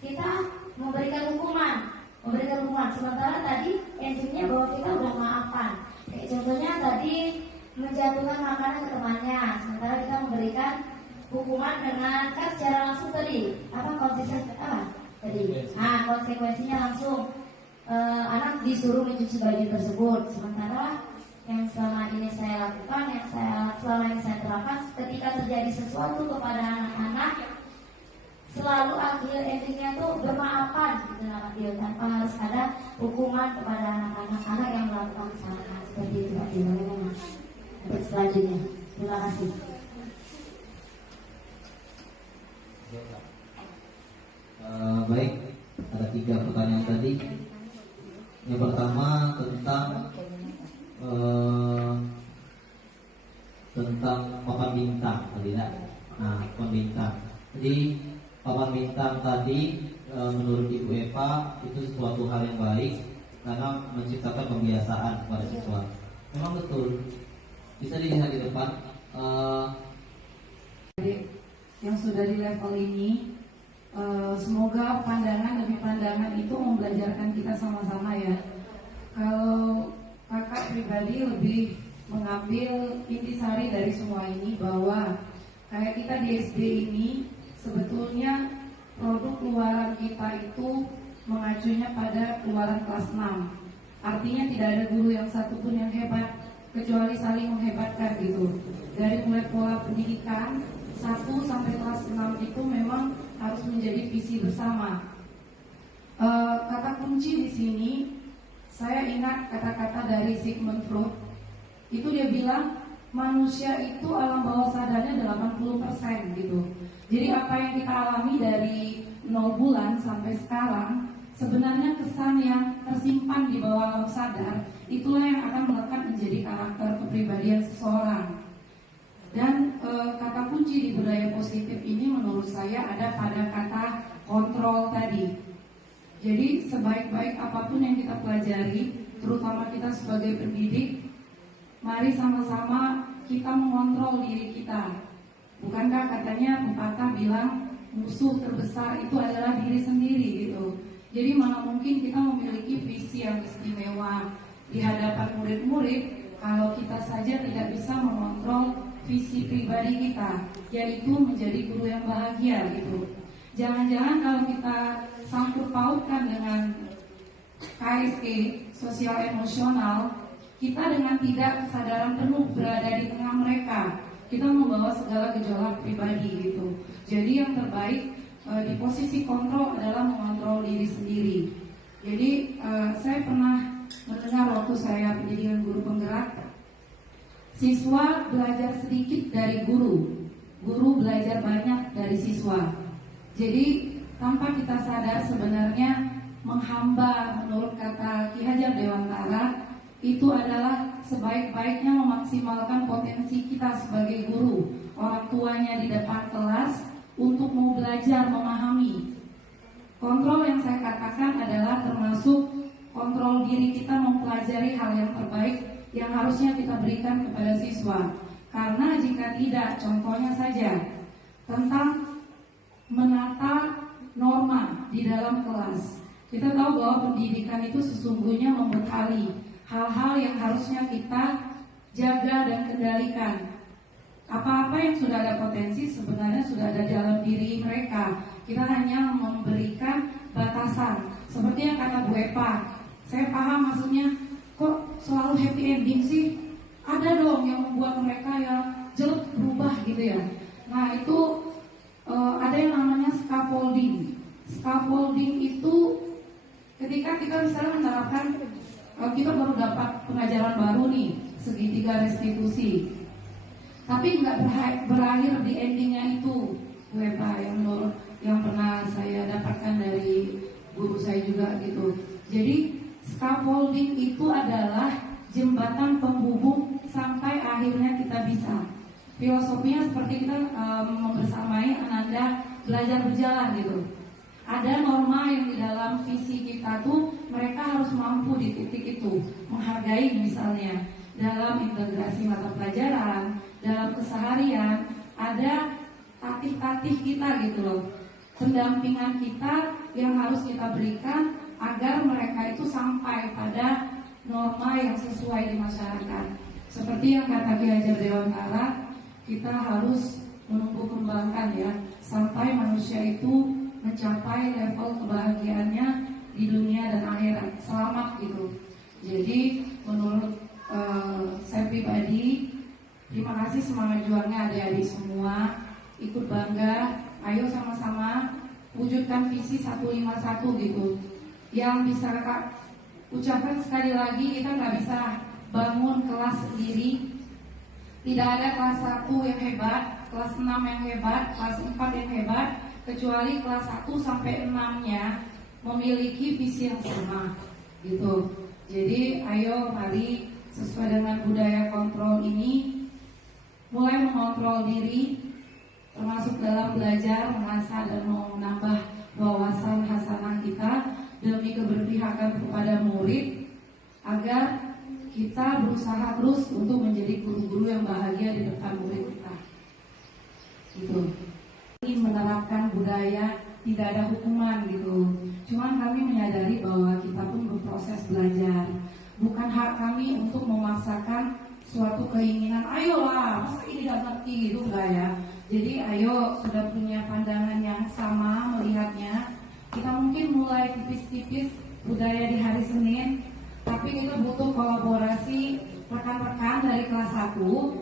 kita memberikan hukuman, sementara tadi endingnya bahwa kita udah maafkan. Kayak contohnya tadi menjatuhkan makanan ke temannya, sementara kita memberikan hukuman dengan kan secara langsung tadi konsekuensinya langsung anak disuruh mencuci baju tersebut. Sementara yang selama ini saya lakukan, selama ini saya terapkan, ketika terjadi sesuatu kepada anak-anak, selalu akhir endingnya tuh bermaafan gitu Pak Tio, tanpa harus ada hukuman kepada anak-anak yang melakukan kesalahan seperti itu Pak Tio. Bagaimana untuk selanjutnya? Terima kasih. Baik, ada 3 pertanyaan tadi. Yang pertama tentang papan bintang tadi ya. Nah, papan bintang. Jadi papan bintang tadi menurut Ibu Eva itu sesuatu hal yang baik karena menciptakan kebiasaan pada siswa. Memang betul. Bisa dilihat di depan. Yang sudah di level ini, semoga pandangan demi pandangan itu membelajarkan kita sama-sama ya. Kalau kakak pribadi lebih mengambil intisari dari semua ini bahwa kayak kita di SD ini sebetulnya produk keluaran kita itu mengacunya pada keluaran kelas 6. Artinya tidak ada guru yang satupun yang hebat kecuali saling menghebatkan gitu. Dari mulai pola pendidikan 1 sampai kelas 6 itu memang harus menjadi visi bersama. Kata kunci di sini, saya ingat kata-kata dari Sigmund Freud. Itu dia bilang manusia itu alam bawah sadarnya 80% gitu. Jadi apa yang kita alami dari 0 bulan sampai sekarang, sebenarnya kesan yang tersimpan di bawah alam sadar itulah yang akan melekat menjadi karakter kepribadian seseorang. Dan kata kunci di budaya positif ini menurut saya ada pada kata kontrol tadi. Jadi sebaik-baik apapun yang kita pelajari, terutama kita sebagai pendidik, mari sama-sama kita mengontrol diri kita. Bukankah katanya pepatah bilang musuh terbesar itu adalah diri sendiri gitu. Jadi mana mungkin kita memiliki visi yang istimewa di hadapan murid-murid kalau kita saja tidak bisa mengontrol visi pribadi kita, yaitu menjadi guru yang bahagia gitu. Jangan-jangan kalau kita sangkut pautkan dengan KSE, sosial emosional, kita dengan tidak kesadaran penuh berada di tengah mereka. Kita membawa segala gejolak pribadi gitu. Jadi yang terbaik di posisi kontrol adalah mengontrol diri sendiri. Jadi saya pernah mendengar waktu saya pendidikan guru penggerak, siswa belajar sedikit dari guru, guru belajar banyak dari siswa. Jadi tanpa kita sadar sebenarnya menghamba, menurut kata Ki itu adalah sebaik-baiknya memaksimalkan potensi kita sebagai guru, orang tuanya di depan kelas untuk mau belajar memahami. Kontrol yang saya katakan adalah termasuk kontrol diri kita mempelajari hal yang terbaik yang harusnya kita berikan kepada siswa. Karena jika tidak, contohnya saja tentang menata norma di dalam kelas. Kita tahu bahwa pendidikan itu sesungguhnya membekali hal-hal yang harusnya kita jaga dan kendalikan. Apa-apa yang sudah ada potensi sebenarnya sudah ada dalam diri mereka. Kita hanya memberikan batasan. Seperti yang kata Bu Epa, saya paham maksudnya, kok selalu happy ending sih? Ada dong yang membuat mereka yang jelek berubah gitu ya. Nah itu ada yang namanya scaffolding. Scaffolding itu ketika kita misalnya menerapkan, kita baru dapat pengajaran baru nih, segitiga restitusi, tapi nggak berakhir di endingnya itu, Bu Eva, yang pernah saya dapatkan dari guru saya juga gitu. Jadi scaffolding itu adalah jembatan penghubung sampai akhirnya kita bisa. Filosofinya seperti kita membersamai ananda belajar berjalan gitu. Ada norma yang di dalam visi kita tuh mereka harus mampu di titik itu, menghargai misalnya dalam integrasi mata pelajaran, dalam keseharian ada tatih-tatih kita gitu loh, pendampingan kita yang harus kita berikan agar mereka itu sampai pada norma yang sesuai di masyarakat. Seperti yang kata Ki Hajar Dewantara, kita harus menumbuh kembangkan ya sampai manusia itu mencapai level kebahagiaannya di dunia dan akhirat, selamat gitu. Jadi menurut saya pribadi, terima kasih semangat juangnya adik-adik semua, ikut bangga, ayo sama-sama wujudkan visi 151 gitu. Yang bisa kakak ucapkan sekali lagi, kita nggak bisa bangun kelas sendiri. Tidak ada kelas 1 yang hebat, kelas 6 yang hebat, kelas 4 yang hebat, kecuali kelas 1 sampai 6-nya memiliki visi yang sama gitu. Jadi ayo mari sesuai dengan budaya kontrol ini mulai mengontrol diri, termasuk dalam belajar, mengasah dan menambah wawasan hasanah kita demi keberpihakan kepada murid, agar kita berusaha terus untuk menjadi guru-guru yang bahagia di depan murid kita gitu. Menerapkan budaya tidak ada hukuman gitu. Cuman kami menyadari bahwa kita pun berproses belajar. Bukan hak kami untuk memaksakan suatu keinginan, ayolah, masa ini gak ngerti gitu, enggak ya. Jadi ayo, sudah punya pandangan yang sama melihatnya, kita mungkin mulai tipis-tipis budaya di hari Senin, tapi kita butuh kolaborasi rekan-rekan dari kelas 1.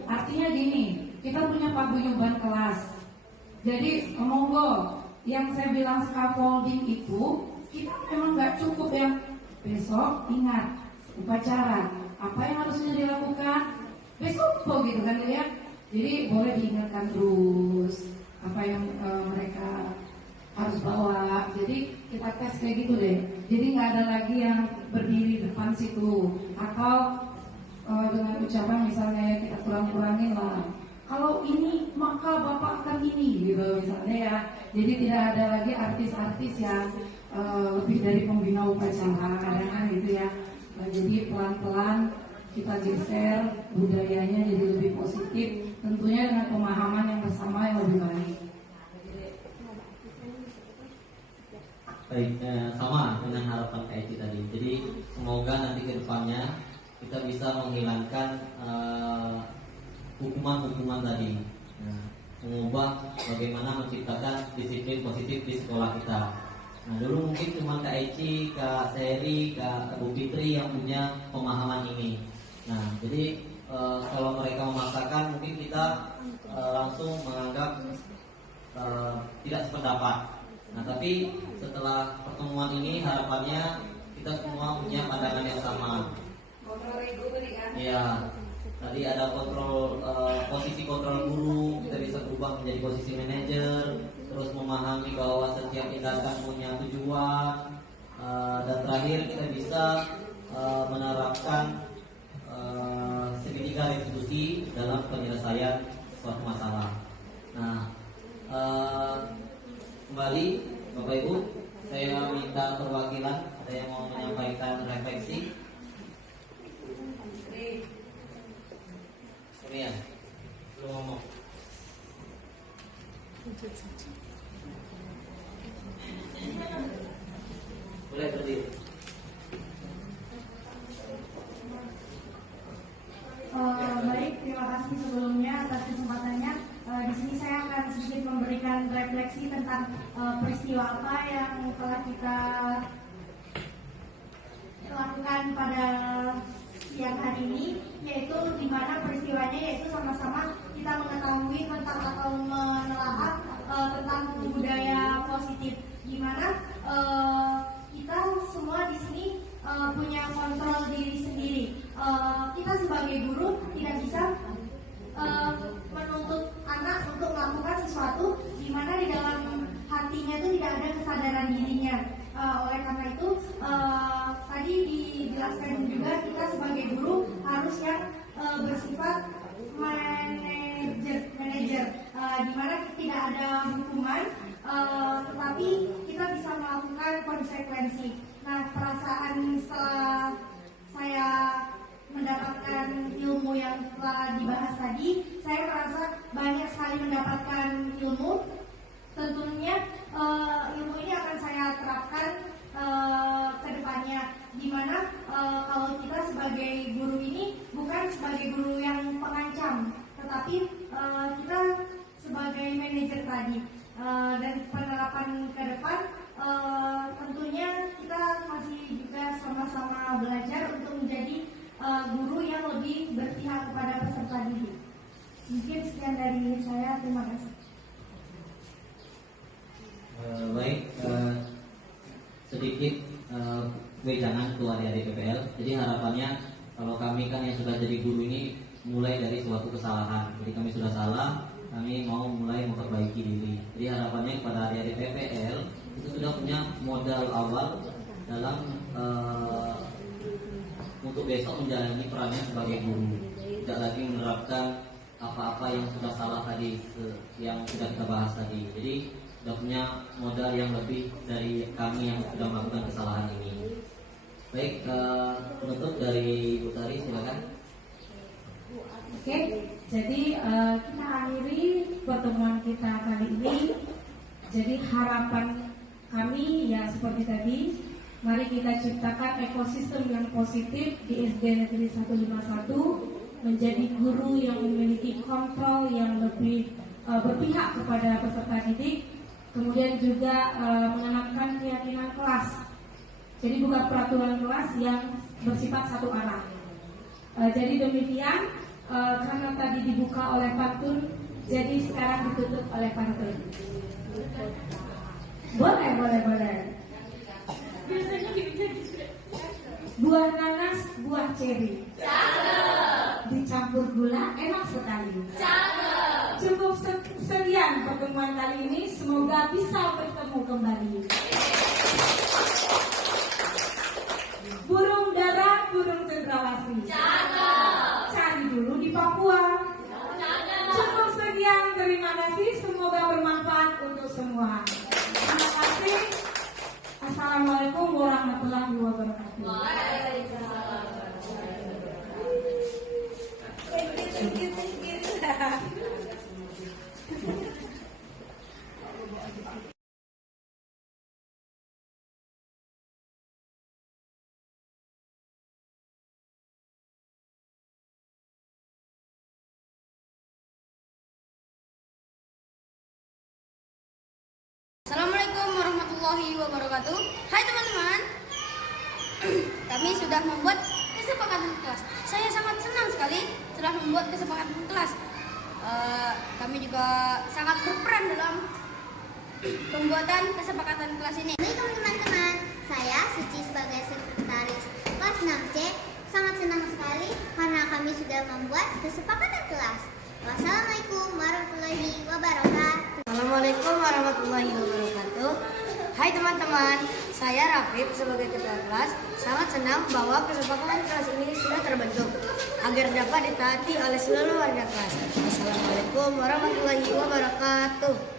Artinya gini, kita punya paguyuban kelas. Jadi monggo, yang saya bilang scaffolding itu kita memang nggak cukup yang besok ingat upacara apa yang harusnya dilakukan besok kok gitu kan ya. Jadi boleh diingatkan terus apa yang mereka harus bawa. Jadi kita tes kayak gitu deh. Jadi nggak ada lagi yang berdiri depan situ atau dengan ucapan misalnya kita kurang-kurangin lah. Kalau ini maka bapak akan ini gitu misalnya ya. Jadi tidak ada lagi artis-artis yang lebih dari pembina upacara kadang-kadang gitu ya. Jadi pelan-pelan kita geser budayanya jadi lebih positif, tentunya dengan pemahaman yang bersama yang lebih baik. Baik, sama dengan harapan KIT tadi. Jadi semoga nanti ke depannya kita bisa menghilangkan hukuman-hukuman tadi, mengubah bagaimana menciptakan disiplin positif di sekolah kita. Nah dulu mungkin cuma Kak Eci, Kak Seri, Kak Bu Fitri yang punya pemahaman ini. Nah jadi kalau mereka memaksakan mungkin kita langsung menganggap tidak sependapat. Nah tapi setelah pertemuan ini harapannya kita semua punya pandangan yang sama. Iya. Tadi ada kontrol posisi kontrol guru, kita bisa berubah menjadi posisi manajer, terus memahami bahwa setiap tindakan punya tujuan, dan terakhir kita bisa menerapkan segitiga restitusi dalam penyelesaian suatu masalah. Nah, kembali Bapak Ibu, saya minta perwakilan, ada yang mau menyampaikan refleksi? Ini ya, lu ngomong. Boleh berdiri. Baik, terima kasih sebelumnya atas kesempatannya. Di sini saya akan sedikit memberikan refleksi tentang peristiwa apa yang telah kita lakukan pada siang hari ini, yaitu di mana peristiwanya yaitu sama-sama kita mengetahui tentang atau menelaah tentang budaya positif, di mana kita semua di sini punya kontrol diri sendiri. Kita sebagai guru tidak bisa menuntut anak untuk melakukan sesuatu di mana di dalam hatinya itu tidak ada kesadaran dirinya. Oleh karena itu tadi dijelaskan juga kita sebagai guru harus yang bersifat manajer, di mana tidak ada hukuman, tetapi kita bisa melakukan konsekuensi. Nah, perasaan setelah saya mendapatkan ilmu yang telah dibahas tadi, saya merasa banyak sekali mendapatkan ilmu. Tentunya ilmu ini akan saya terapkan ke depannya, di mana kalau kita sebagai guru ini bukan sebagai guru yang pengancam, tetapi kita sebagai manajer tadi. Dan penerapan ke depan tentunya kita masih juga sama-sama belajar untuk menjadi guru yang lebih berpihak kepada peserta didik. Mungkin sekian dari saya, terima kasih. Baik, sedikit wejangan ketua dari PPL. Jadi harapannya kalau kami kan yang sudah jadi guru ini mulai dari suatu kesalahan. Jadi kami sudah salah, kami mau mulai memperbaiki diri. Jadi harapannya kepada adik-adik PPL itu sudah punya modal awal dalam untuk besok menjalani perannya sebagai guru. Tidak lagi menerapkan apa-apa yang sudah salah tadi, yang sudah kita bahas tadi. Jadi sudah punya modal yang lebih dari kami yang sudah melakukan kesalahan ini. Baik, penutup dari Bu Tari, silakan. Oke, jadi kita akhiri pertemuan kita kali ini. Jadi harapan kami ya seperti tadi, mari kita ciptakan ekosistem yang positif di SD Negeri 151, menjadi guru yang memiliki kontrol yang lebih berpihak kepada peserta didik, kemudian juga menanamkan keyakinan kelas. Jadi bukan peraturan kelas yang bersifat satu arah. Jadi demikian, karena tadi dibuka oleh pantun, jadi sekarang ditutup oleh pantun. Boleh. Buah nanas, buah ceri, dicampur gula, enak sekali. Cukup sekian pertemuan kali ini, semoga bisa bertemu kembali. Burung dara, burung cendrawasih, cari dulu di Papua. Cukup sekian, terima kasih, semoga bermanfaat untuk semua. Terima kasih. Assalamualaikum warahmatullahi wabarakatuh. Assalamualaikum warahmatullahi wabarakatuh. Hai teman-teman, kami sudah membuat kesepakatan kelas. Saya sangat senang sekali telah membuat kesepakatan kelas. Kami juga sangat berperan dalam pembuatan kesepakatan kelas ini. Assalamualaikum teman-teman, saya Suci sebagai sekretaris kelas 6C. Sangat senang sekali karena kami sudah membuat kesepakatan kelas. Wassalamualaikum warahmatullahi wabarakatuh. Assalamualaikum warahmatullahi wabarakatuh. Hai teman-teman, Saya Rafif sebagai ketua kelas sangat senang bahwa kesepakatan kelas ini sudah terbentuk agar dapat ditaati oleh seluruh warga kelas. Wassalamualaikum warahmatullahi wabarakatuh.